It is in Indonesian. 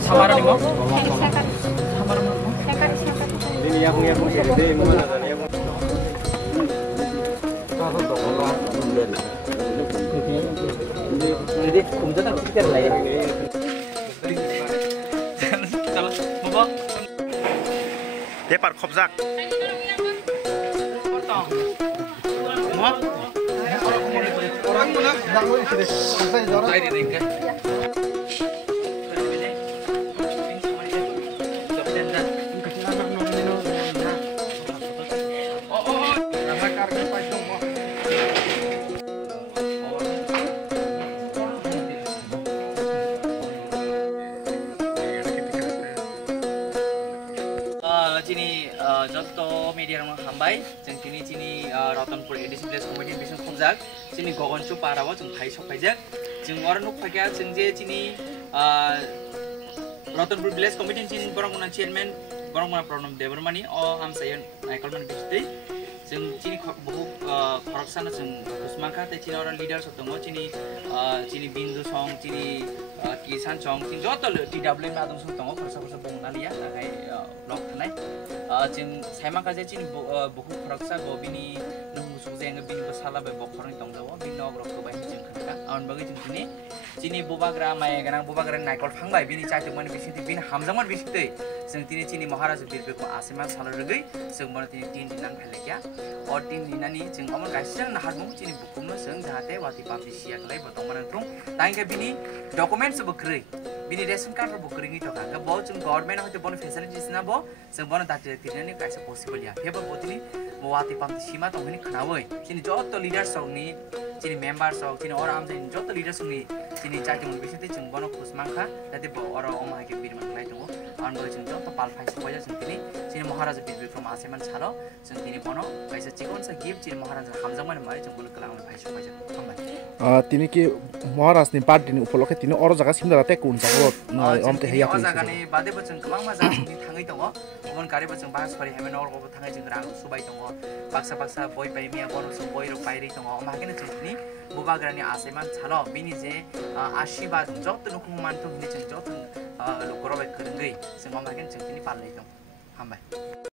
사마라니 뭐? Ini yang ini mana ada yang jadi kumpulan kita lah ya. Kalau mau Depar khobjak. mau Orang mana? Tadi dia tinggal. Sini joto media orang hambai, jeng kini sini Ratanpur Edison Place Comedy Vision Khobjak, sini Gogonchu Parawa jeng Thai Sokhaijak, jeng orang nuk pakai jeng je sini Ratanpur Place Comedy sini borong mana chairman, borong mana Pranam Devarmani, ham saya Naikalman Bisde, jeng sini buku korupsi jeng Kusmaka, te sini orang leader sotongo sini sini Bindu Song, sini Kisan Song, sini joto TW madung sotongo korupsi bangunan ya, nakai blog tanai. Jeng saya makanya cini buku korupsi bini nunggu sukses yang bini bersalah bebokor ni tong jawa bini nogrok kebaik jeng kerja. Awan bagi jeng cini bubagra mai ganang bubagra naikol fangbai bini cai teman bisi ti bini hamzaman bisi tu. Jeng cini Maharaj birbeko asiman salar lagi. Jeng mana tin dinan pelekya. Or tin dinan ni jeng aman kaisian naharmung cini buku mana jeng jahate wati papi siak lagi betong mana terung. Tangke bini dokumen sebekeri. Bini ration card bukering itu kan. Kalau jeng government itu bon facilities na bo, jeng bon tadi ini kaisa possible ya. Heba buat ini mewati pamti sima tong ini kenawai. Sini joto leader song ni, sini member song, sini orang ambil joto leader song ni, sini cai tong bisa tu jeng bon kus mangka, jadi bo orang omah ke bini mana itu, awan boleh jeng joto palpai semuanya jeng sini Maharaj birbir from aseman chalo, jeng sini bono kaisa cikon sa gift sini Maharaj hamzaman mai jeng boleh kelang palpai semuanya. Tini ki Maharaj ni part ini upoloke tini orang jaga simdara te kun jago om te hiya kun jaga ni bade bacang kemang maza ni tangai tongo omon kari bacang bahas pari hemen or ko tangai jeng rang subai tongo paksa boy pai mia bono so boy ro pai ri tongo om hakene chini buba grani aseman chalo bini je ashibad jot no kuman to ni jeng jot lo korobe kerengei sing om hakene chini palai tong hambai